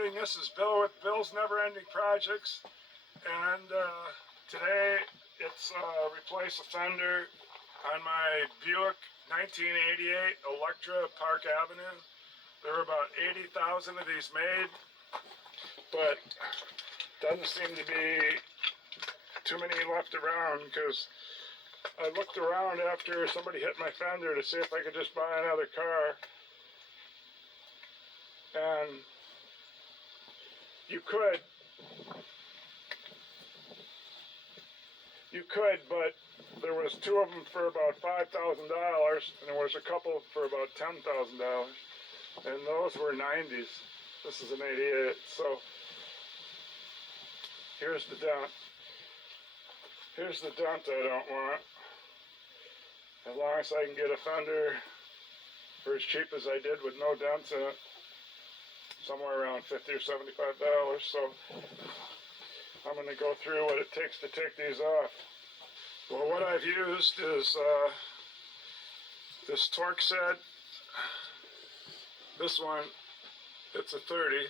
morning. This is Bill with Bill's Never Ending Projects, and today it's replace a fender on my Buick 1988 Electra Park Avenue. There were about 80,000 of these made, but doesn't seem to be too many left around because I looked around after somebody hit my fender to see if I could just buy another car. And you could, but there was two of them for about $5,000, and there was a couple for about $10,000, and those were 90s. This is an 88, so here's the dent. Here's the dent I don't want. As long as I can get a fender for as cheap as I did with no dents in it, somewhere around $50 or $75. So I'm going to go through what it takes to take these off. Well, what I've used is this torque set. This one, it's a 30.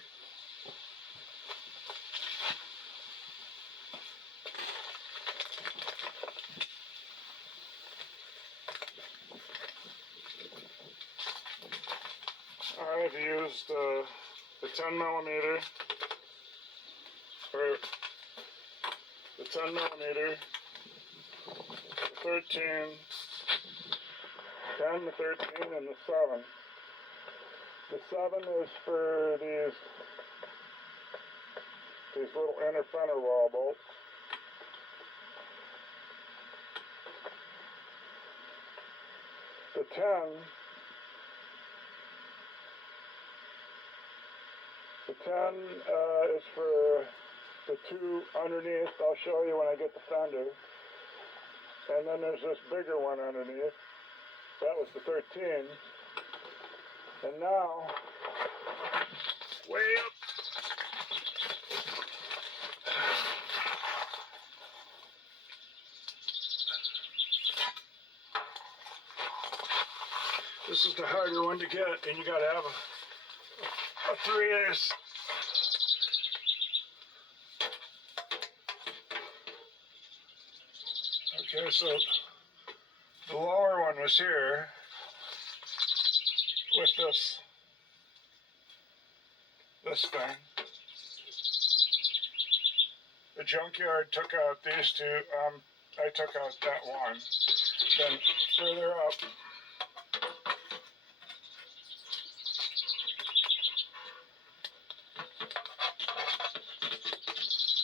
I've used the 10 millimeter, or the 10 millimeter, the 13, 10, the 13, and the 7. The 7 is for these little inner fender wall bolts. The 10 is for the two underneath. I'll show you when I get the fender. And then there's this bigger one underneath. That was the 13. And now, way up. This is the harder one to get, and you gotta have a 3/8. Okay, so the lower one was here with this thing. The junkyard took out these two. I took out that one. Then further up,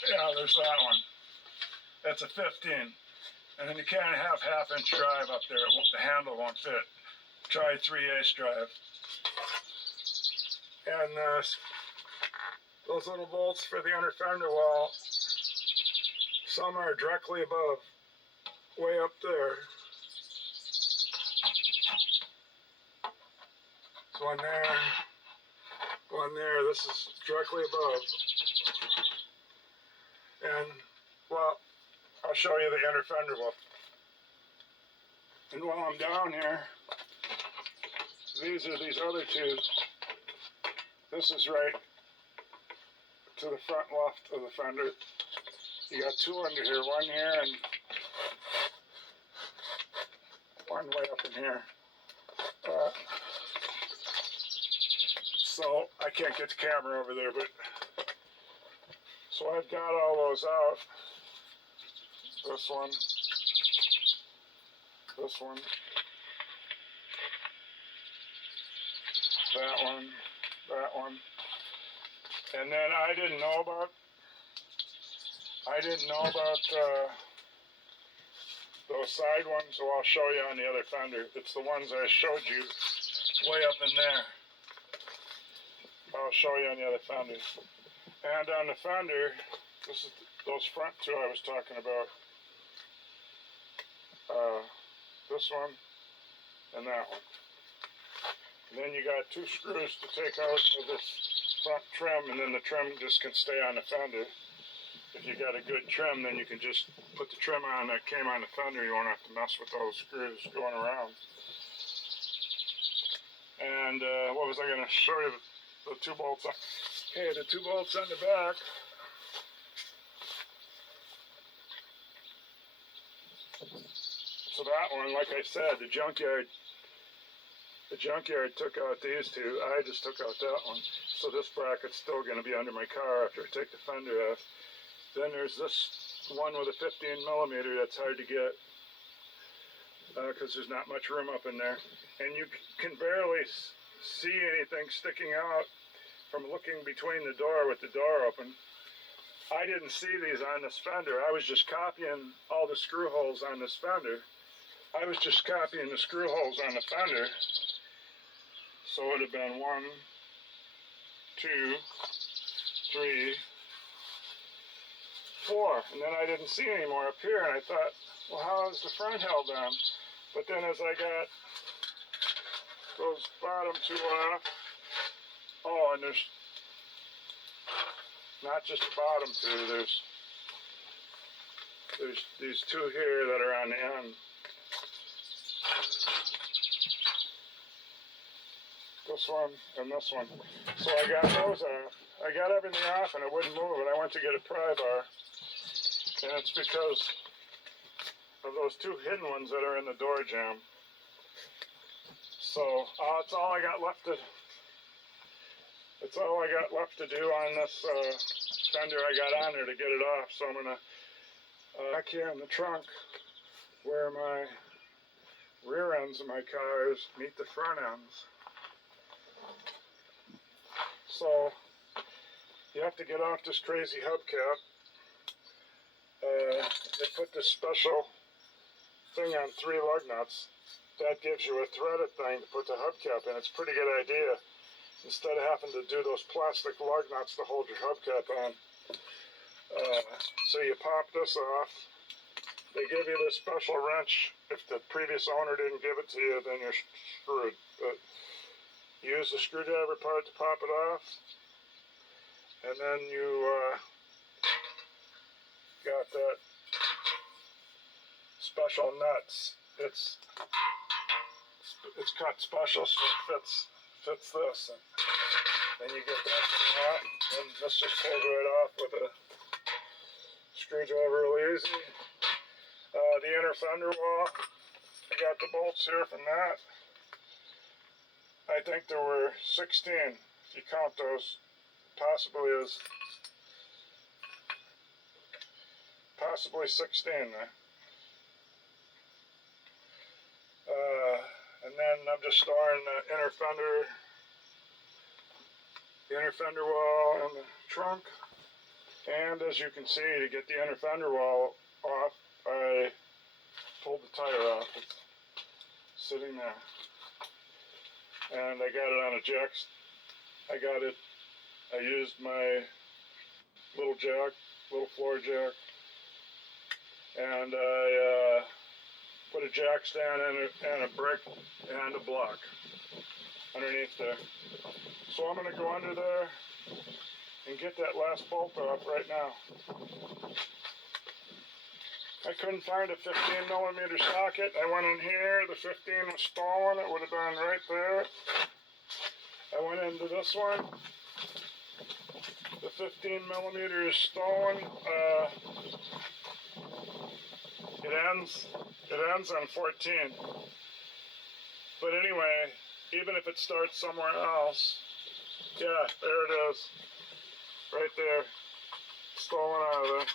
yeah, there's that one. That's a 15. And then you can't have half-inch drive up there. The handle won't fit. Try 3/8 drive. And those little bolts for the under fender wall, some are directly above, way up there. There's one there, one there. This is directly above. And, well, I'll show you the under fender wall. And while I'm down here, these are these other two. This is right to the front left of the fender. You got two under here, one here and one way up in here. So I can't get the camera over there, but so I've got all those out. This one, that one, and then I didn't know about those side ones, so I'll show you on the other fender. It's the ones I showed you way up in there. I'll show you on the other fender. And on the fender, this is those front two I was talking about. This one and that one. And then you got two screws to take out of this front trim, and then the trim just can stay on the fender. If you got a good trim, then you can just put the trim on that came on the fender. You won't have to mess with those screws going around. And what was I going to show you? The two bolts on. Okay, the 2 bolts on the back. So that one, like I said, the junkyard took out these 2. I just took out that one. So this bracket's still going to be under my car after I take the fender off. Then there's this one with a 15 millimeter that's hard to get because there's not much room up in there. And you can barely see anything sticking out from looking between the door with the door open. I didn't see these on this fender. I was just copying all the screw holes on this fender. I was just copying the screw holes on the fender. So it would have been 1, 2, 3, 4. And then I didn't see any more up here. And I thought, well, how is the front held on? But then as I got those bottom 2 off, oh, and there's not just the bottom 2, there's these 2 here that are on the end. This one and this one. So I got those off. I got everything off and it wouldn't move, and I went to get a pry bar. And it's because of those 2 hidden ones that are in the door jamb. So that's all I got left to. That's all I got left to do on this fender I got on there to get it off. So I'm gonna back here in the trunk where my rear ends of my cars meet the front ends. So you have to get off this crazy hubcap. They put this special thing on 3 lug nuts. That gives you a threaded thing to put the hubcap in. It's a pretty good idea. Instead of having to do those plastic lug nuts to hold your hubcap on. So you pop this off. They give you this special wrench. If the previous owner didn't give it to you, then you're screwed. But you use the screwdriver part to pop it off. And then you got that special nuts. It's cut special so it fits this. And then you get that out, and this just pulls right off with a screwdriver real easy. The inner fender wall, I got the bolts here from that. I think there were 16, if you count those, possibly 16 there. And then I'm just storing the inner fender wall in the trunk. And as you can see, to get the inner fender wall off, I pulled the tire off. It's sitting there. And I got it on a jack. I used my little floor jack. And I put a jack stand and a brick and a block underneath there. So I'm going to go under there and get that last bolt off right now. I couldn't find a 15 millimeter socket. I went in here, the 15 was stolen. It would have been right there. I went into this one. The 15 millimeter is stolen. It ends on 14. But anyway, even if it starts somewhere else, yeah, there it is. Right there. Stolen out of there.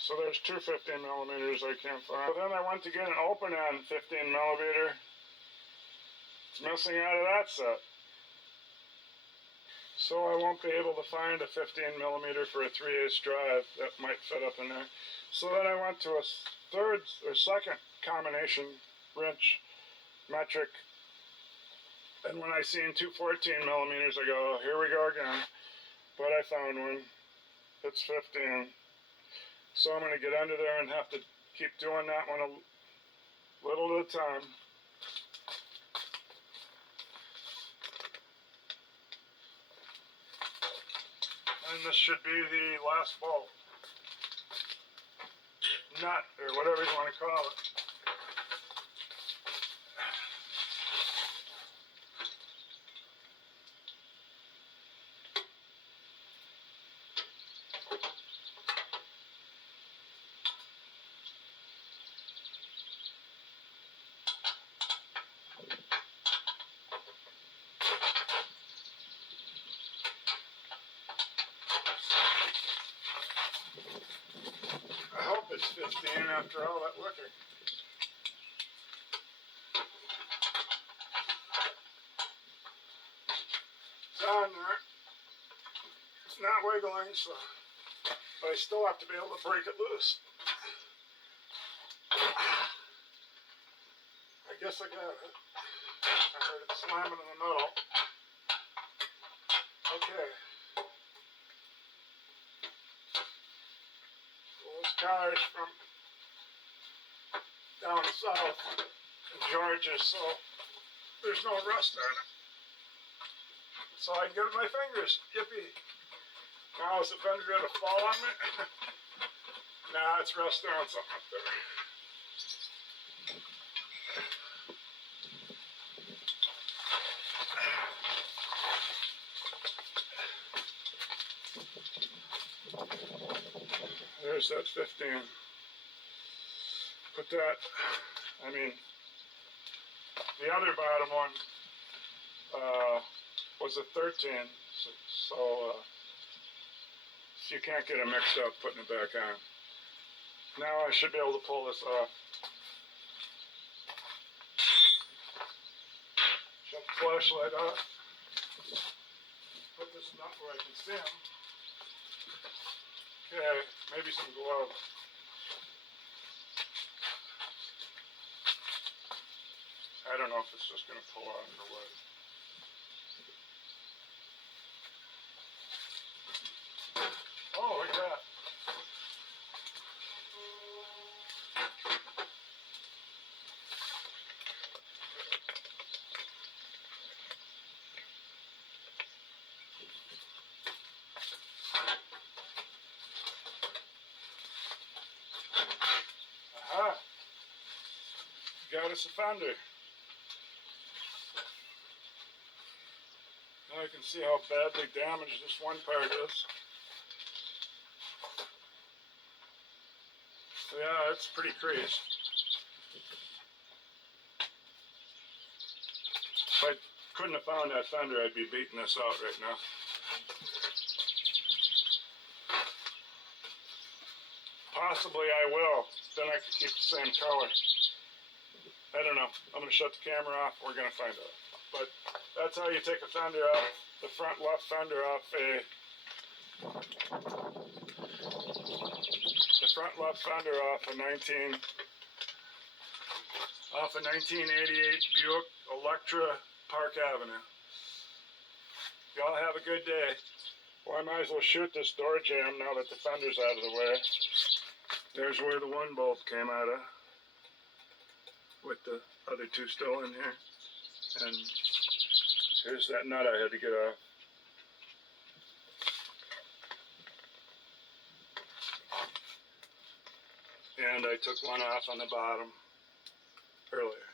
So there's 2 15 millimeters I can't find. But then I went to get an open end 15 millimeter. It's missing out of that set. So I won't be able to find a 15 millimeter for a 3/8 drive that might fit up in there. So then I went to a second combination wrench metric. And when I seen 2 14 millimeters, I go, here we go again. But I found one. It's 15. So I'm going to get under there and have to keep doing that one a little at a time. And this should be the last bolt. Nut, or whatever you want to call it. is 15 after all that liquor. It's on there. It's not wiggling, so but I still have to be able to break it loose. I guess I got it. I heard it slamming in the middle. Okay. Well, this car is from down south in Georgia, so there's no rust on it. So I can get it with my fingers. Yippee. Now is the fender going to fall on me? Nah, it's rust on something up there. There's that 15. Put that, I mean, the other bottom one was a 13, so you can't get it mixed up putting it back on. Now I should be able to pull this off. Shut the flashlight off. Put this nut where I can see him. Okay, maybe some gloves. I don't know if it's just going to pull off or what. Oh, look at that. Aha! Got us a fender. Now you can see how badly damaged this one part is. So yeah, it's pretty creased. If I couldn't have found that fender, I'd be beating this out right now. Possibly I will. Then I could keep the same color. I don't know. I'm going to shut the camera off. We're going to find out. But that's how you take a fender off, the front left fender off a a 1988 Buick Electra Park Ave. Y'all have a good day. Well, I might as well shoot this door jamb now that the fender's out of the way. There's where the one bolt came out of, with the other two still in here. And here's that nut I had to get off. And I took one off on the bottom earlier.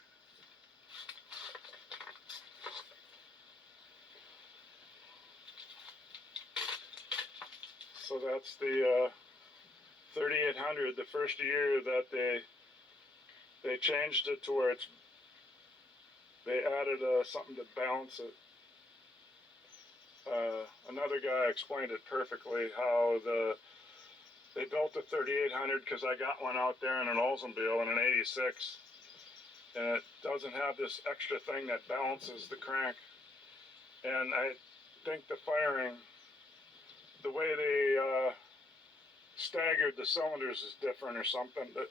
So that's the 3800, the first year that they changed it to where they added something to balance it. Another guy explained it perfectly, how they built the 3800 because I got one out there in an Oldsmobile in an 86, and it doesn't have this extra thing that balances the crank. And I think the firing, the way they staggered the cylinders is different or something. But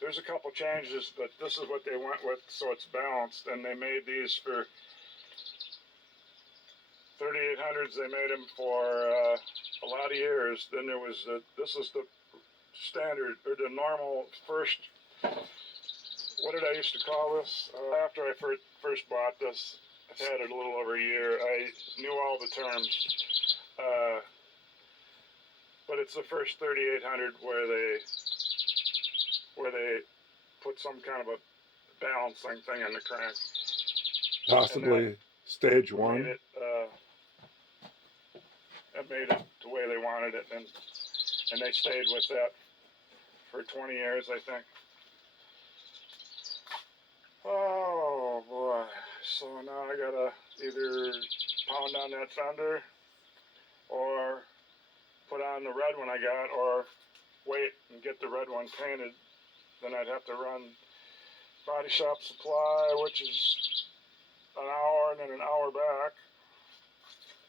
there's a couple changes, but this is what they went with, so it's balanced. And they made these for 3800s. They made them for a lot of years. Then there was this is the standard, or the normal first, what did I used to call this? After I first bought this, I've had it a little over a year. I knew all the terms. But it's the first 3800 where they put some kind of a balancing thing in the crank. Possibly stage one. That made it the way they wanted it, and they stayed with that for 20 years, I think. Oh boy! So now I gotta either pound on that fender, or put on the red one I got, or wait and get the red one painted. Then I'd have to run body shop supply, which is an hour and then an hour back.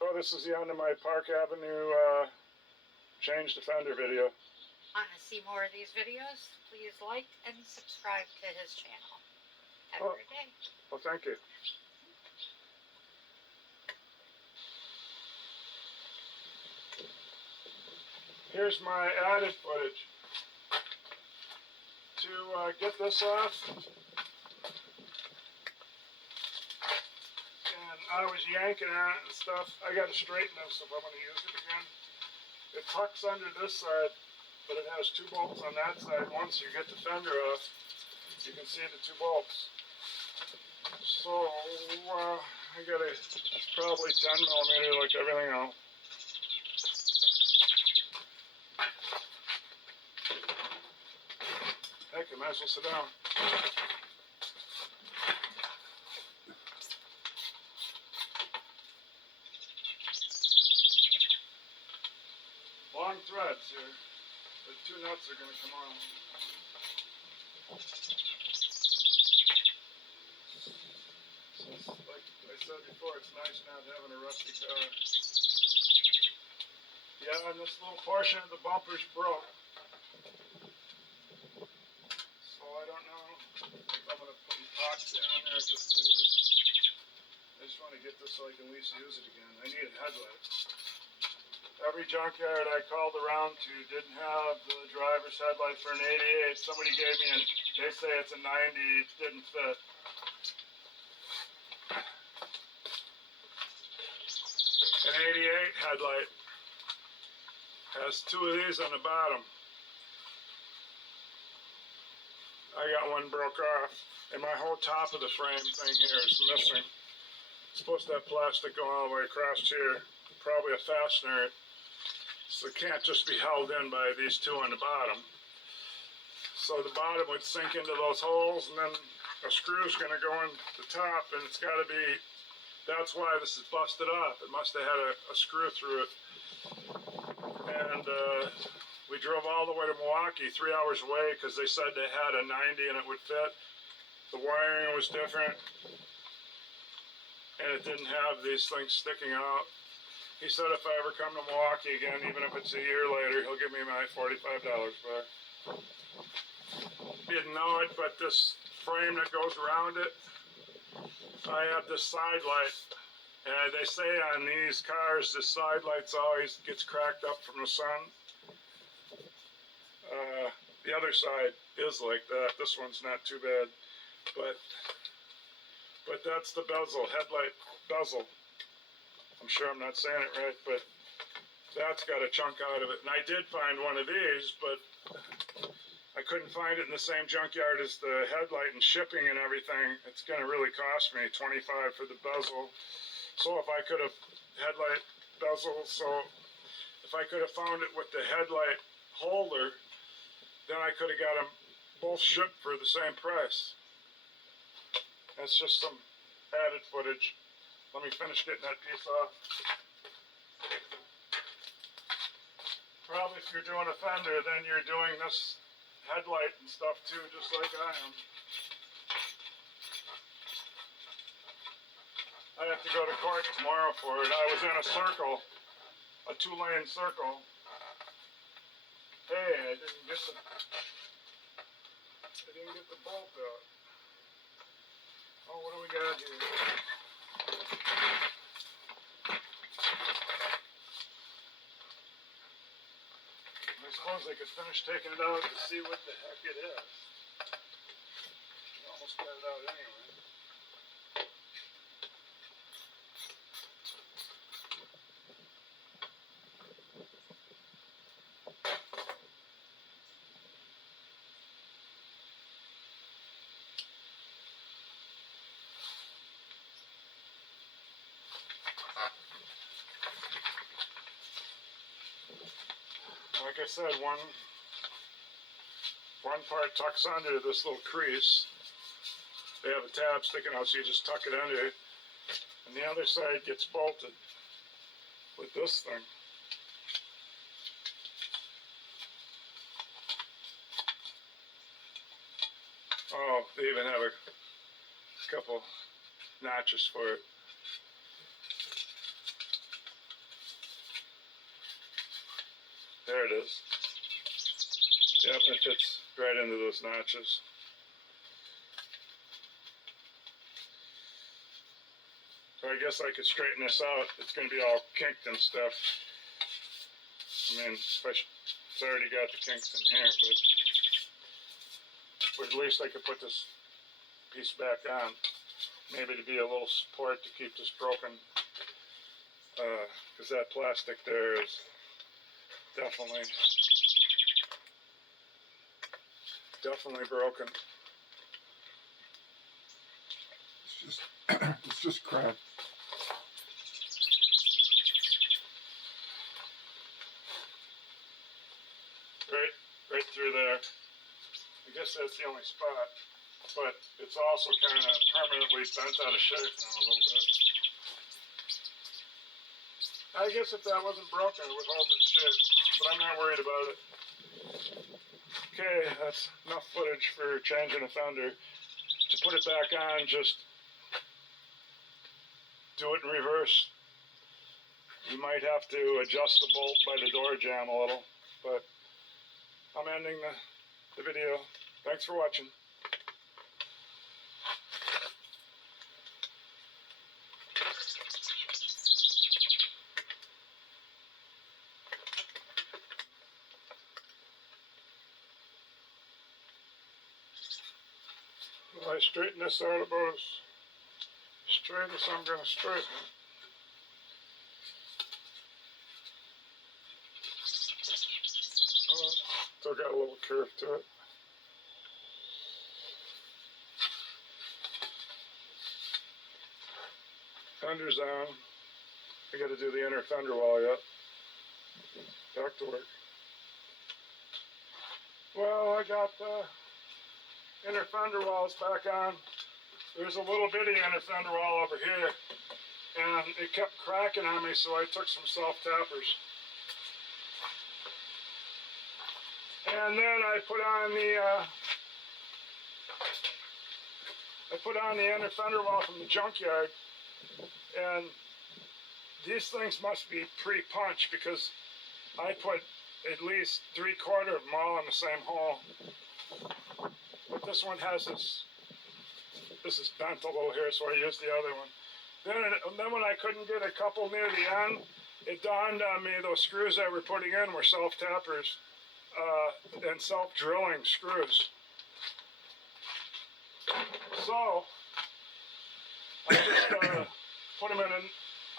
Oh, this is the end of my Park Avenue change the fender video. Want to see more of these videos? Please like and subscribe to his channel. Have a great day. Well, thank you. Here's my added footage. To get this off, and I was yanking on it and stuff. I got to straighten this if I'm going to use it again. It tucks under this side, but it has 2 bolts on that side. Once you get the fender off, you can see the 2 bolts. So I got a probably 10 millimeter like everything else. Heck, I might as well sit down. Long threads here. The 2 nuts are going to come on. So like I said before, it's nice not having a rusty car. Yeah, and this little portion of the bumper's broke. So I don't know if I'm going to put epoxy on there or just leave it. I just want to get this so I can at least use it again. I need a headlight. Every junkyard I called around to didn't have the driver's headlight for an 88. Somebody gave me they say it's a 90, it didn't fit. An 88 headlight has 2 of these on the bottom. I got one broke off, and my whole top of the frame thing here is missing. It's supposed to have plastic going all the way across here, probably a fastener. So it can't just be held in by these 2 on the bottom. So the bottom would sink into those holes, and then a screw's going to go in the top, and it's got to be, that's why this is busted off. It must have had a screw through it. And we drove all the way to Milwaukee, 3 hours away, because they said they had a 90 and it would fit. The wiring was different, and it didn't have these things sticking out. He said if I ever come to Milwaukee again, even if it's a year later, he'll give me my $45 back. Didn't know it, but this frame that goes around it, I have this side light. And they say on these cars, the side lights always gets cracked up from the sun. The other side is like that. This one's not too bad, but that's the bezel, headlight bezel. I'm sure I'm not saying it right, but that's got a chunk out of it. And I did find one of these, but I couldn't find it in the same junkyard as the headlight, and shipping and everything. It's going to really cost me $25 for the bezel. So if I could have headlight bezel, so if I could have found it with the headlight holder, then I could have got them both shipped for the same price. That's just some added footage. Let me finish getting that piece off. Probably if you're doing a fender, then you're doing this headlight and stuff too, just like I am. I have to go to court tomorrow for it. I was in a circle, a 2-lane circle. Hey, I didn't get the bolt out. Oh, what do we got here? I suppose I could finish taking it out to see what the heck it is. Almost got it out anyway. Like I said, one part tucks under this little crease. They have a tab sticking out, so you just tuck it under, and the other side gets bolted with this thing. They even have a couple notches for it. There it is. Yep, it fits right into those notches. So I guess I could straighten this out. It's going to be all kinked and stuff. I mean, it's already got the kinks in here, but at least I could put this piece back on. Maybe to be a little support to keep this broken. Because that plastic there is definitely broken. It's just cracked. Right through there. I guess that's the only spot. But it's also kind of permanently bent out of shape now a little bit. I guess if that wasn't broken, it would hold its shape. But I'm not worried about it. Okay, that's enough footage for changing a fender. To put it back on, just do it in reverse. You might have to adjust the bolt by the door jamb a little, but I'm ending the video. Thanks for watching. Well, I straighten this out about as straight as I'm going to straighten it. Oh, still got a little curve to it. Fender's on. I got to do the inner fender wall yet. Back to work. Well, I got the inner fender walls back on. There's a little bitty inner fender wall over here, and it kept cracking on me, so I took some self-tappers. And then I put on the inner fender wall from the junkyard, and these things must be pre-punched because I put at least 3/4 of them all in the same hole. But this one has this is bent a little here, so I used the other one. Then when I couldn't get a couple near the end, it dawned on me those screws that we're putting in were self-tappers and self-drilling screws. So I just put them in and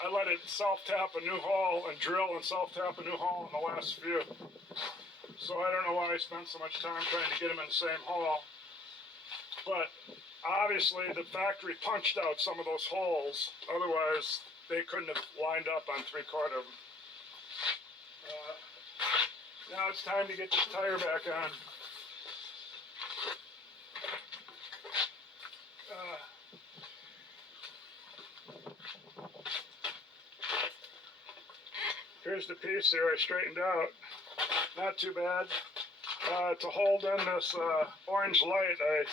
I let it self-tap a new hole and drill and self-tap a new hole in the last few. So I don't know why I spent so much time trying to get them in the same hole. But obviously the factory punched out some of those holes, otherwise they couldn't have lined up on 3/4 of them. Now it's time to get this tire back on. Here's the piece there I straightened out. Not too bad. To hold in this orange light, I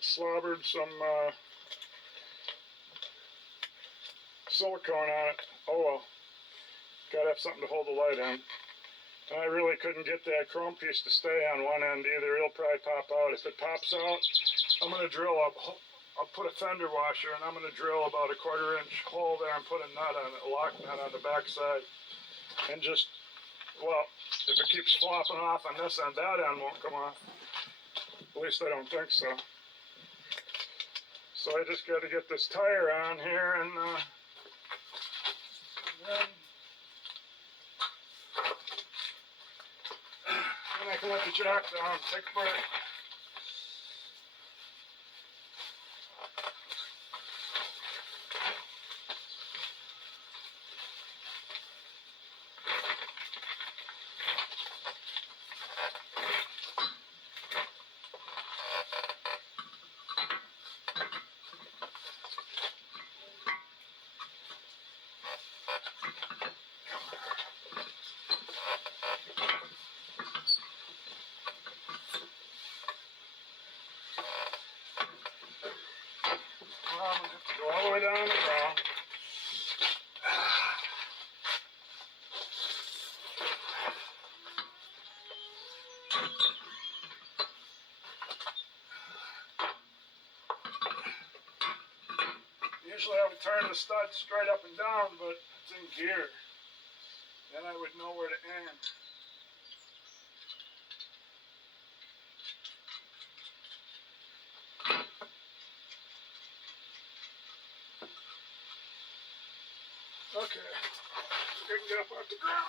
slobbered some silicone on it. Oh well, gotta have something to hold the light in. And I really couldn't get that chrome piece to stay on one end either. It'll probably pop out. If it pops out, I'm gonna drill I'll put a fender washer and I'm gonna drill about a 1/4 inch hole there and put a nut on it, a lock nut on the back side. And just, well, if it keeps flopping off on this end, that end won't come off. At least I don't think so. So I just got to get this tire on here and then I can let the jack down, take a break. way down the ground. Usually I would turn the stud straight up and down, but it's in gear. Then I would know where to aim. Okay, we can get up off the ground.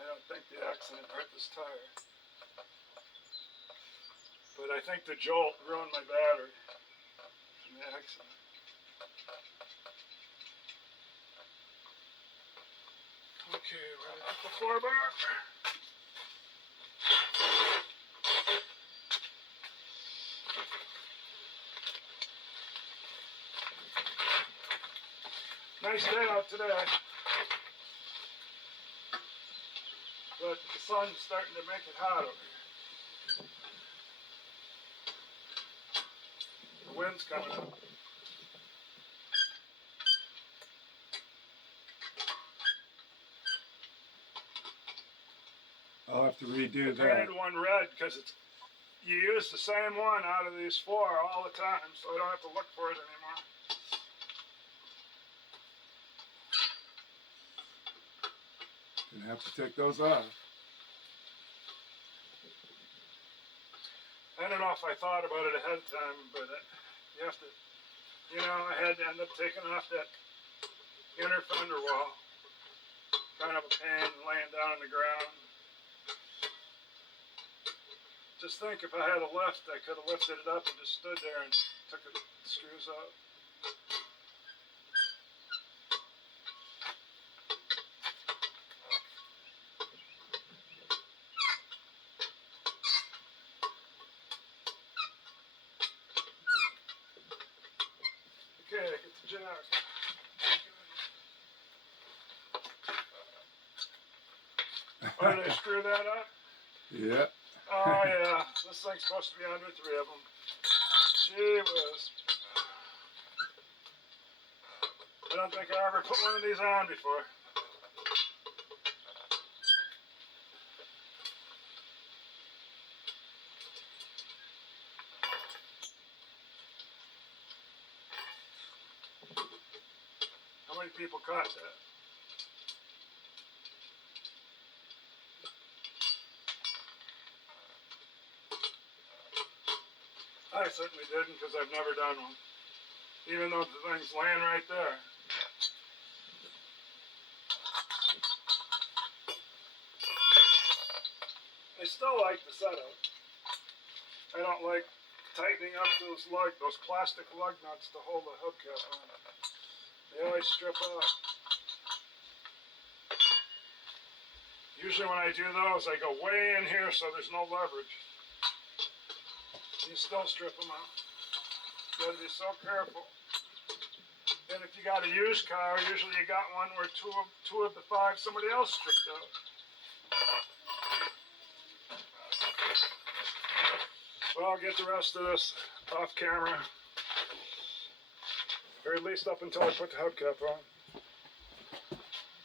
I don't think the accident hurt this tire. But I think the jolt ruined my battery from the accident. Okay, ready to put the floor back. Nice day out today. But the sun's starting to make it hot over here. The wind's coming up. I'll have to redo I that. painted one red because it's you use the same one out of these four all the time, so I don't have to look for it anymore. Gonna have to take those off. I don't know if I thought about it ahead of time, but you have to, I had to end up taking off that inner fender wall. Kind of a pain laying down on the ground. Just think if I had a lift, I could have lifted it up and just stood there and took the screws out. Okay, get the jack. Oh, did I screw that up? Yeah. Oh yeah, this thing's supposed to be under 3 of them. Gee whiz. I don't think I ever put one of these on before. How many people caught that? I certainly didn't because I've never done one. Even though the thing's laying right there. I still like the setup. I don't like tightening up those plastic lug nuts to hold the hubcap on. They always strip out. Usually when I do those, I go way in here so there's no leverage. You still strip them out. You gotta be so careful. And if you got a used car, usually you got one where two of the 5 somebody else stripped out. Well, I'll get the rest of this off camera. Or at least up until I put the hubcap on.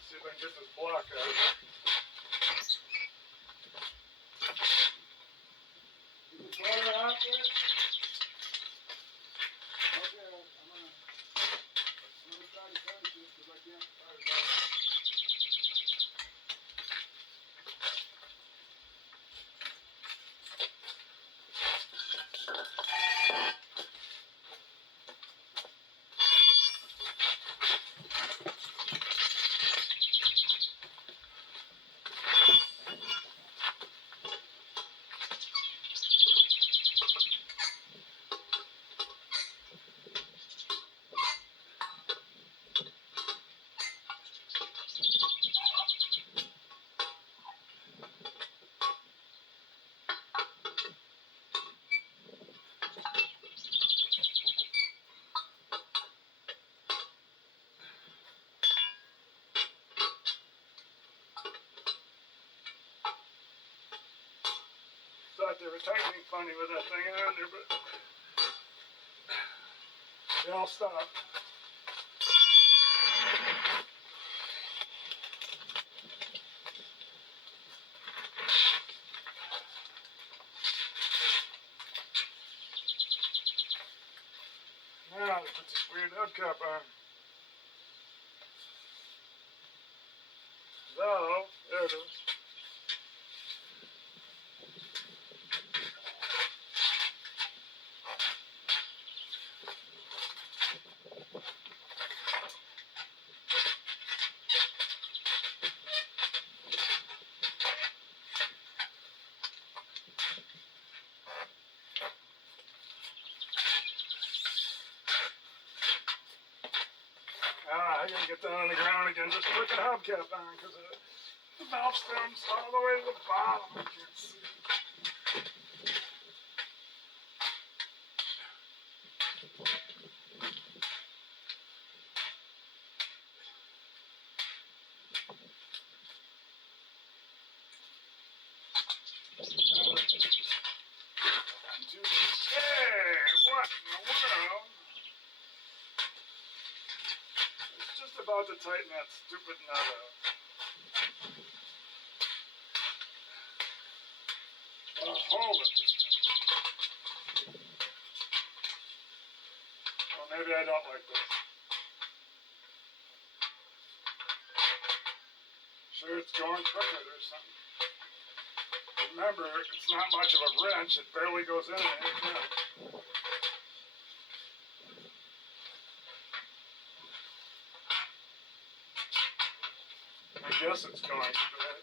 See if I can get this block out. funny with that thing on there, but they all stop. Now they put this weird hubcap on. So, there it is. I gotta get down on the ground again, just put the hubcap on, because the valve stem's all the way to the bottom. I can't see. Hey, what in the world? It's just about to tighten that stupid nut out. Hold it. Well, maybe I don't like this. Sure, it's going crooked or something. Remember, it's not much of a wrench. It barely goes in and out. I guess it's going straight.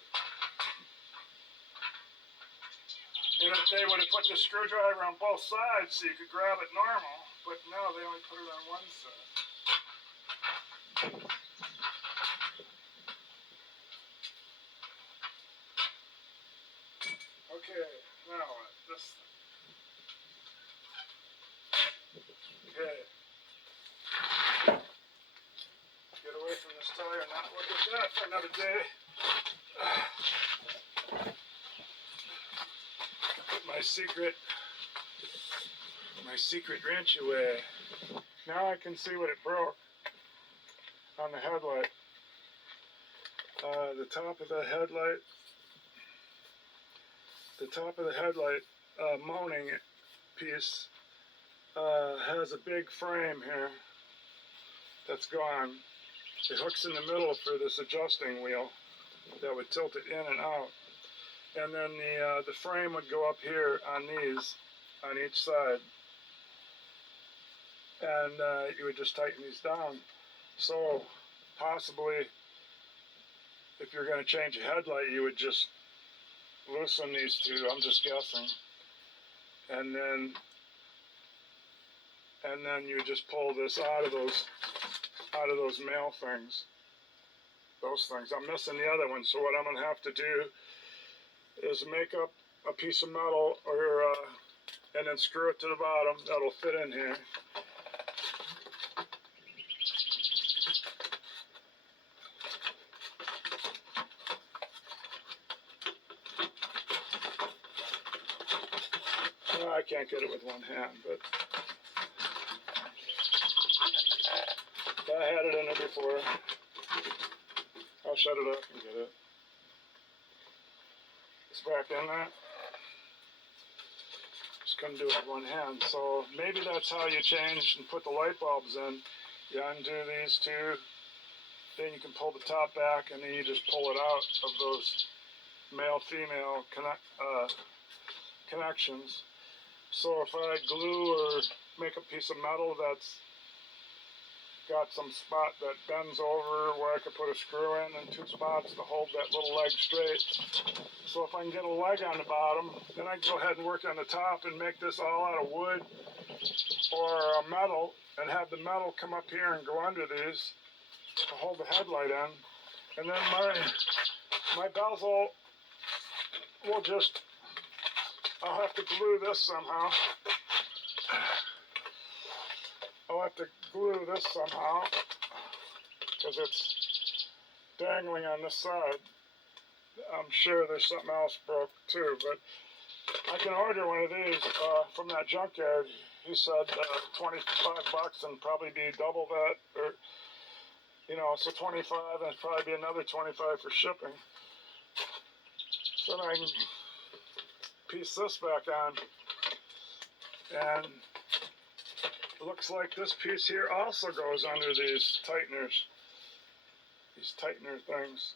And if they would have put the screwdriver on both sides so you could grab it normal, but no, they only put it on one side. Okay, now what? This thing. Okay. Get away from this tire and not look at that for another day. Put my secret wrench away. Now I can see what it broke on the headlight. The top of the headlight mounting piece has a big frame here that's gone. It hooks in the middle for this adjusting wheel that would tilt it in and out. And then the frame would go up here on these, on each side. And you would just tighten these down. So possibly, if you're going to change a headlight, you would just loosen these two. I'm just guessing. And then you would just pull this out of those male things. Those things. I'm missing the other one. So what I'm going to have to do is make up a piece of metal and then screw it to the bottom. That'll fit in here. Well, I can't get it with one hand, but I had it in there before. I'll shut it up and get it. It's back in there. Just couldn't do it with one hand. So maybe that's how you change and put the light bulbs in. You undo these two, then you can pull the top back, and then you just pull it out of those male-female connections. So if I glue or make a piece of metal that's got some spot that bends over where I could put a screw in and two spots to hold that little leg straight. So if I can get a leg on the bottom, then I can go ahead and work on the top and make this all out of wood or metal and have the metal come up here and go under these to hold the headlight in. And then my bezel will just, I'll have to glue this somehow. I'll have to glue this somehow because it's dangling on this side. I'm sure there's something else broke too, but I can order one of these from that junkyard. He said $25 and probably be double that, or so 25 and it'd probably be another 25 for shipping. So then I can piece this back on, and it looks like this piece here also goes under these tighteners. These tightener things.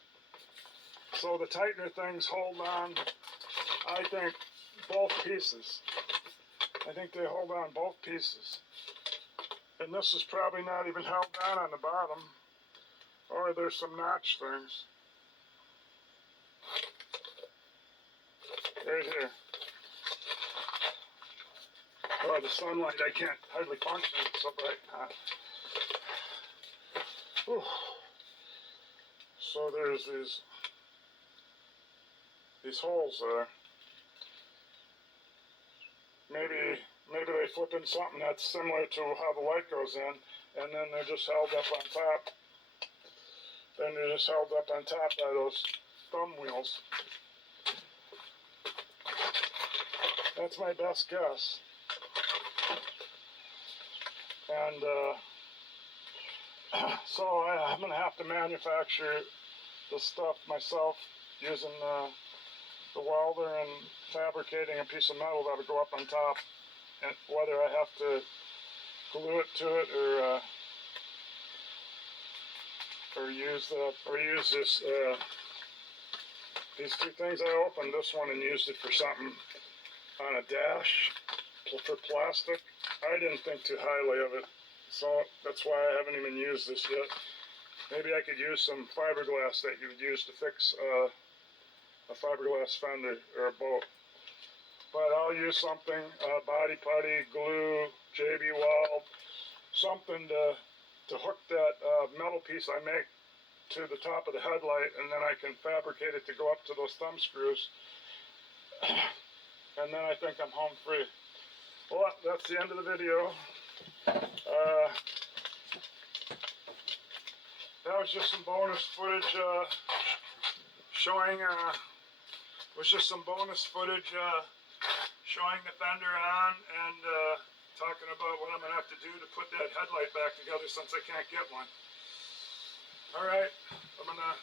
So the tightener things hold on, I think, both pieces. I think they hold on both pieces. And this is probably not even held on the bottom. Or there's some notch things. Right here. Oh, the sunlight, I can't hardly function. It's so bright. Whew. So there's these holes there. Maybe they flip in something that's similar to how the light goes in, and then they're just held up on top. Then they're just held up on top by those thumb wheels. That's my best guess. And so I'm gonna have to manufacture the stuff myself using the welder and fabricating a piece of metal that would go up on top, and whether I have to glue it to it or use this these two things. I opened this one and used it for something on a dash for plastic. I didn't think too highly of it, so that's why I haven't even used this yet. Maybe I could use some fiberglass that you would use to fix a fiberglass fender or a boat. But I'll use something, body putty, glue, JB Weld, something to hook that metal piece I make to the top of the headlight, and then I can fabricate it to go up to those thumb screws. And then I think I'm home free. Well, that's the end of the video. That was just some bonus footage showing showing the fender on and talking about what I'm going to have to do to put that headlight back together since I can't get one. Alright, I'm going to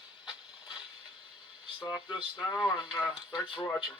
stop this now, and thanks for watching.